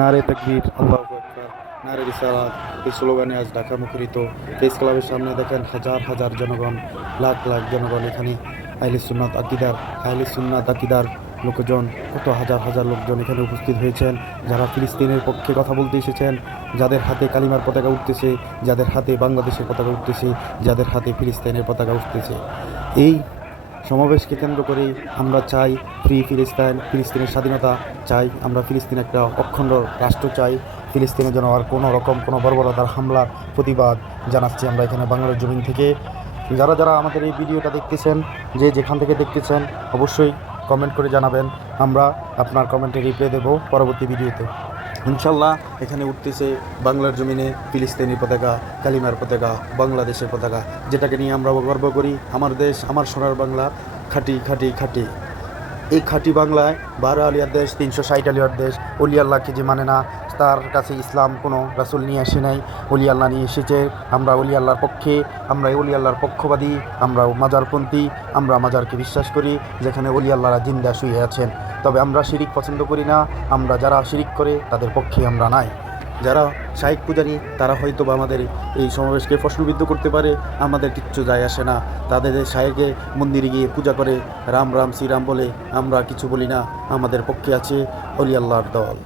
নারে তাকবীর, আল্লাহু আকবার, নারে রিসালাত। এই স্লোগানে আজ ঢাকা মুখরিত। প্রেস ক্লাবের সামনে দেখেন হাজার হাজার জনগণ, লাখ লাখ জনগণ এখানে আহলে সুন্নাত আকিদার লোকজন, কত হাজার হাজার লোকজন এখানে উপস্থিত হয়েছেন, যারা ফিলিস্তিনের পক্ষে কথা বলতে এসেছেন, যাদের হাতে কালিমার পতাকা উঠতেছে, যাদের হাতে বাংলাদেশের পতাকা উঠতেছে, যাদের হাতে ফিলিস্তিনের পতাকা উঠতেছে। এই সমাবেশকে কেন্দ্র করে আমরা চাই ফিলিস্তিনের স্বাধীনতা চাই। আমরা ফিলিস্তিন একটা অখণ্ড রাষ্ট্র চাই। ফিলিস্তিনে যেন আর কোনো রকম কোনো বর্বরতার হামলার প্রতিবাদ জানাচ্ছি আমরা এখানে বাংলার জমিন থেকে। যারা যারা আমাদের এই ভিডিওটা দেখতেছেন, যে যেখান থেকে দেখতেছেন, অবশ্যই কমেন্ট করে জানাবেন। আমরা আপনার কমেন্টে রিপ্লাই দেব পরবর্তী ভিডিওতে ইনশাল্লাহ। এখানে উঠতেছে বাংলার জমিনে ফিলিস্তিনি পতাকা, কালিমার পতাকা, বাংলাদেশের পতাকা, যেটাকে নিয়ে আমরা গর্ব করি। আমার দেশ, আমার সোনার বাংলা, খাঁটি খাঁটি খাঁটি। এই খাঁটি বাংলায় 12 আলিয়ার দেশ, 360 আলিয়ার দেশ। অলি আল্লাহকে যে মানে না, তার কাছে ইসলাম কোনো রাসূল নিয়ে আসে নাই, অলি আল্লাহ নিয়ে এসেছে। আমরা অলি আল্লাহর পক্ষে, আমরা অলি আল্লাহর পক্ষবাদী, আমরা মাজারপন্থী। আমরা মাজারকে বিশ্বাস করি, যেখানে অলি আল্লাহরা জিন্দা শুয়ে আছেন। তবে আমরা শিরিক পছন্দ করি না। আমরা যারা শিরিক করে তাদের পক্ষে আমরা নাই। যারা শাইখ পূজারী, তারা হয়তো বা আমাদের এই সমাবেশকে প্রশ্নবিদ্ধ করতে পারে, আমাদের কিচ্ছু যায় আসে না। তাদের শাইখে মন্দিরে গিয়ে পূজা করে রাম রাম শ্রীরাম বলে, আমরা কিছু বলি না। আমাদের পক্ষে আছে অলি আল্লাহর দল।